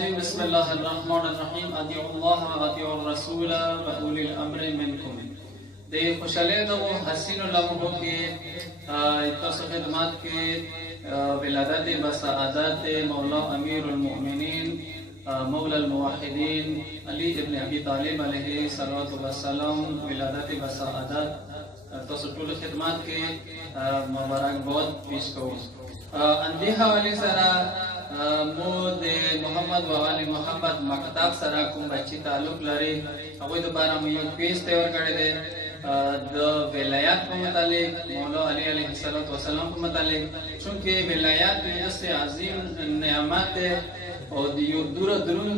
الرجيم بسم الله الرحمن الرحيم اطيعوا الله واطيعوا الرسول واولي الامر منكم د خوشاله د حسین لمحو کې تاسو خدمات کې ولادت بسعادت مولا امیر المؤمنین مولا الموحدین علی ابن ابي طالب علیه الصلوات والسلام ولادت بسعادت تاسو ټول خدمات کې مبارکباد پیش کوم اندی حواله سره مو د محمد و آل محمد مکتب سره کوم بچی تعلق لري هغه د بارا مې یو پیش تیار کړی دی د ولایت په متعلق مولا علی علیه السلام په متعلق چونکه ولایت یو عظیم نعمت او د یو درون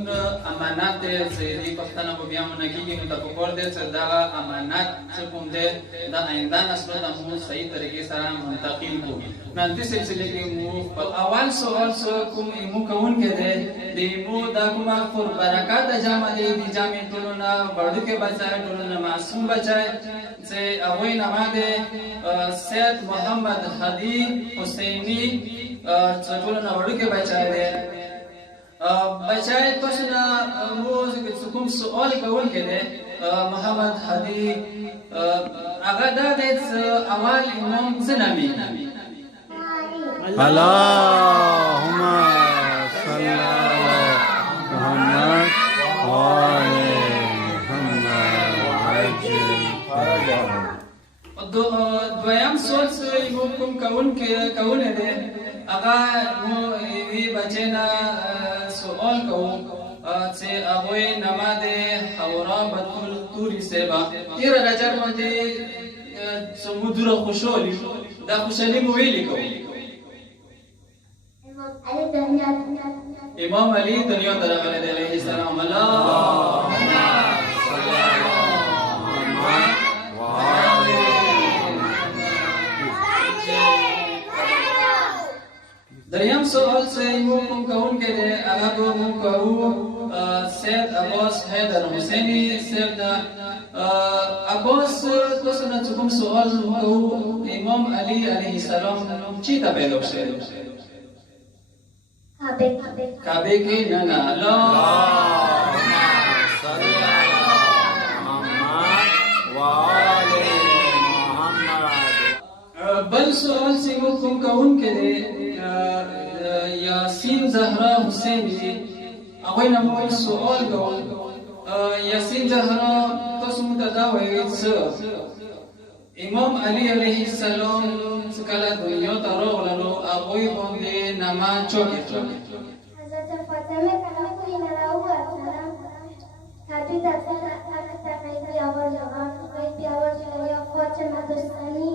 امانت سیدی پښتنه په بیا مونږ کې نو تاسو کور دې چې دا امانت چې کوم دې د آینده نسل ته مو صحیح طریقې سره منتقل کو نن دې سلسله کې مو په اول سوال کوم مو کوون کې دې د مو د کوم پر برکات جامع دې د جامع ټولونه بڑو کې بچای ټولونه معصوم بچای چې اوې نامه دې سید محمد هادی حسینی ټولونه بڑو کې بچای دې بچای تاسو نه موږ کوم سوال کول کېده محمد هادی هغه د اول امام زنامي اللهم صل على محمد وعلى محمد عجل دویم سوال کوم کول کېده هغه وی بچینا سوال کوم چې هغه نماده حورا بتول توري سبا تیر رجب باندې سمودر خوشالي دا خوشالي مو ویلې کوم امام علی دنیا ته راغلی علیه السلام اللهم صل علی محمد وعلى دریم سوال سے کوم کون کې ده هغه کوم کو سید عباس حیدر حسینی سید دا عباس تاسو نه کوم سوال کو امام علی علیه السلام چی ته پیدا شوی کعبه کې نه اللهم صل على محمد وعلى محمد بل سوال سے کوم کون کې ده یاسین زهرا حسینی هغه نه مو سوال کوم یاسین زهرا تاسو متداوی څه امام علی علیه السلام څکلا دنیا ته راغلو هغه باندې نماز چوکې حضرت فاطمه کله کوي نه راوړل کاټی تاسو تاسو پیاور جواب پیاور یا فاطمه دستانی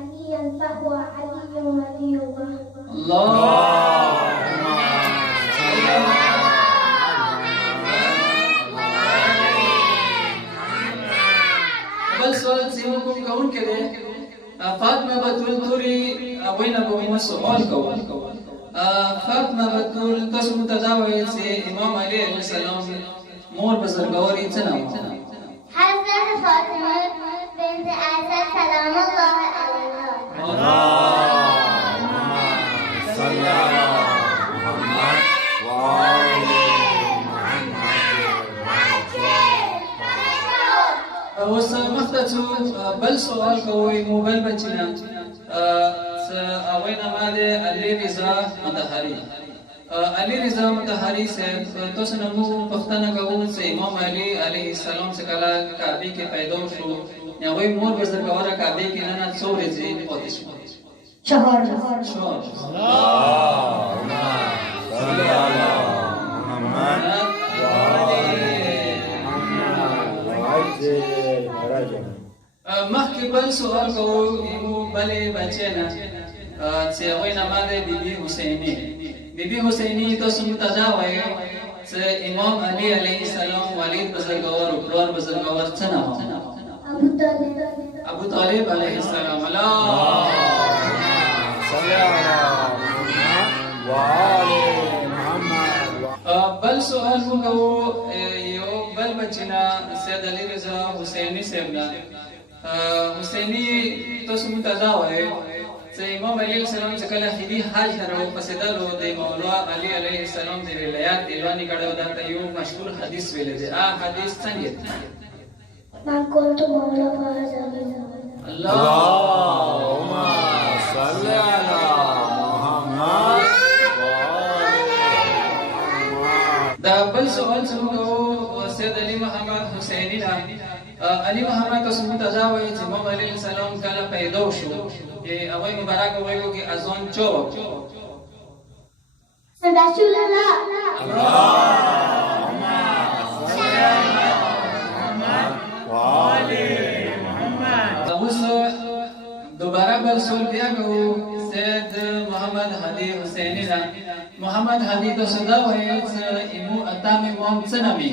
علی انفه علی ولی اللهم بل سوال سیمو کوم کون کې ده فاطمه بتول توري وینا به سوال کوم فاطمه بتول تاسو متداوی چې امام علی علیه السلام مور بزرګوري څه نام حضرت فاطمه بنت اسد سلام الله علیها صل على محمد وعلى محمد اوس مختصو بل سوال کوي موبایل بچینا اوینا ماده علی رضا مطهری علی رضا مطهری سے تاسو نو پښتنه کوو چې امام علی علیه السلام څخه کعبه کې پیدا شو یا وای مور بزرګواره کعبه کې نه څورې زی پاتې شو چهار اللهم صل على محمد وعلى محمد مخکې بل سوال کوو یو بلې بچینا چې هغه نامه ده بیبي حسینی بیبي حسینی تاسو متداوی چې امام علی علیه السلام والد بزرګوار او پلار بزرګوار څه نام ابو طالب علیه السلام اللهم صل على محمد وعلى محمد بل سوال کوو یو بل بچینا سید علی رضا حسینی صاحب حسینی تاسو متداوی امام علی علیہ السلام چې کله خدي حج ته راوپسېدلو د مولا علی علیه السلام د ولایت اعلان کړو دا ته یو مشهور حدیث ویل دی حدیث څنګه من كنت مولى فهذا اللهم صل على محمد دا بل سوال څنګه سید علی محمد حسینی نا علی محمد تاسو متدا وایي چې امام علی السلام کله پیدا شو اوای مبارک وایو کې اذان چو رسول الله اللهم صل على محمد وآل محمد اوس دوباره بل سوال بیا کوو سید محمد هادی حسینی نا محمد هادی تاسو دا وایي چې ایمو اتم امام څه نامي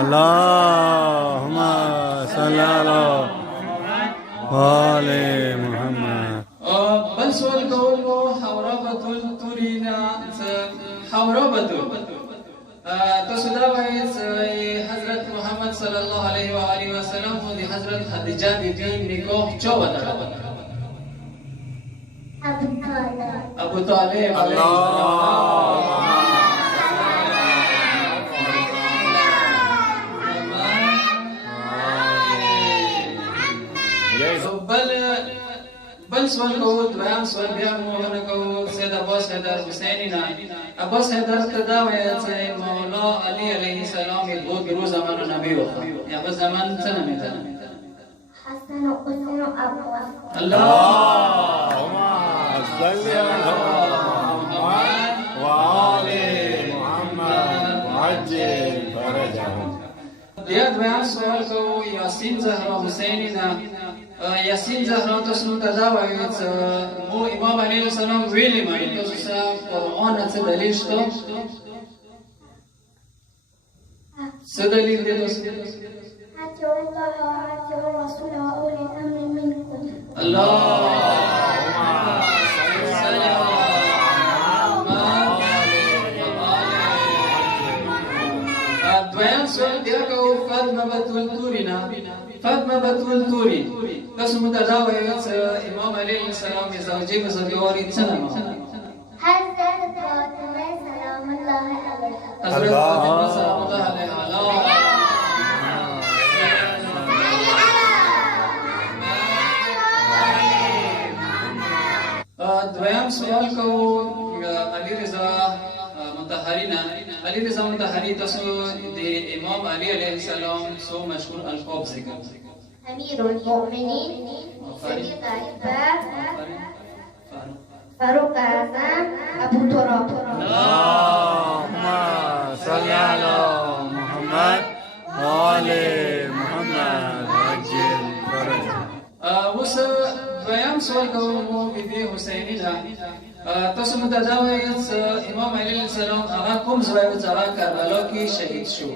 اللهم صل على وآل محمد بل سوال کوو حورابة التورینا حورابة تاسو دا وایي چې حضرت محمد صلی الله علیه و آله وسلم د حضرت خدیجه بیبي نکاح چا وکړ ابو طالب علیه السلام بل سوال کوو دویم سوال بیا موږ کوو سید عباس حیدر حسینی نا عباس حیدر ته دا وایي چې مولا علی علیه السلام دو ګرو زمان نبی وکړ یا په زمان څه نامه ده حسن حسین عباس اللهم صل على محمد وآل محمد وعجل فرجهم بیا دویم سوال کوو یاسین زهرا حسینی نا یاسین زهرا تاسو ته دا وایي چې مو امام علی السلام ویلي مې تاسو قرآن څه دلیل شته څه دلیل دی تاسو أطيعوا الله وأطيعوا الرسول وأولي الأمر منكم دویم سوال بیا کوو فاطمه بتول توری نا فاطمه بتول توری تاسو ته دا وایي چې امام علی السلام یې زوجې بزرګواري څه نامه حضرت فاطمة سلام الله عليها حضرت فاطمه سلام الله علیها دویم سوال کوو علی رضا مطهری نا علی رضا مطهری تاسو د امام علی علیه السلام سو مشهور القاب ذکر أمير المؤمنين سيد الباب فاروق أعظم أبو تراب اللهم صل على محمد وآل محمد وعجل فرجهم اوس دویم سوال کوو بیبي حسینی نا تاسو ته دا وایي چې امام علی السلام هغه کوم ځای و چې هغه کربلا کې شهید شو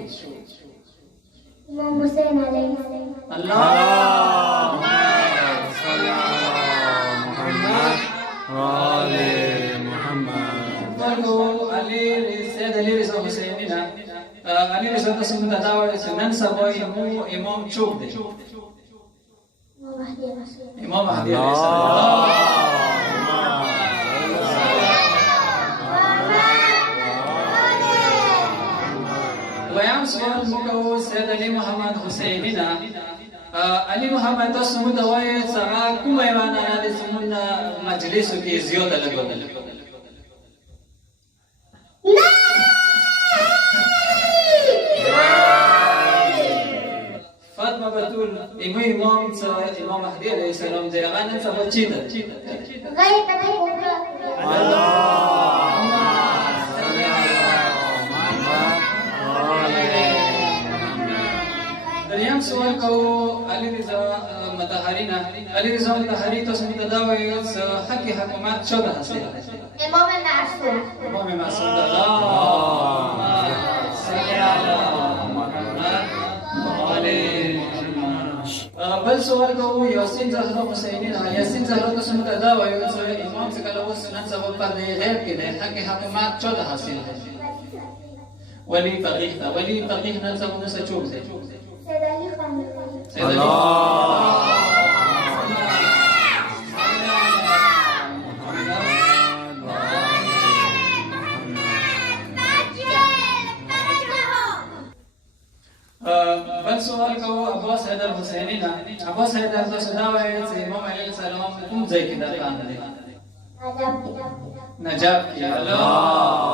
إمام حسين عليه السلام اللهم صل على محمد وآل محمد علی سید علی رضا حسینی نا علی رضا تاسو ته دا وایي چې نن سبا امام چوک دی إمام مهدي رسول امام مهدي علیه السلام دویم سوال موږ سید علی محمد حسینی نا علی محمد تاسو ته وایي چې هغه کومه ایوانه د زمونږ مجلسو کې زیاته لګول فاطمه بتول امام امام مهدي علیه السلام دی هغه نن سبا چی ده غير تكون اللهم صل على محمد وآل دریم سوال کوو علی رضا مطهری نا علی رضا مطهری تاسو ته دا وایي چې حق حکومت چا ته حاصل إمام معصوم امام معصوم اللهم صل على محمد وآل بل سوال کوو یاسین زهرا حسینی نا یاسین زهرا تاسو ته دا وایي چې امام څخه له اوس نن سبا پر غیب کې د حق حکومت چا ته حاصل دی ولی فقیه دا ولی فقیه نن سبا نو څه چوک دی سيد علي خامنئي سید علی بل سوال کوو عباس حیدر حسینی نه. عباس حیدر تاسو دا وایئ چې امام علیه السلام کوم ځای کې دا کان دی؟ نجاب کې. الله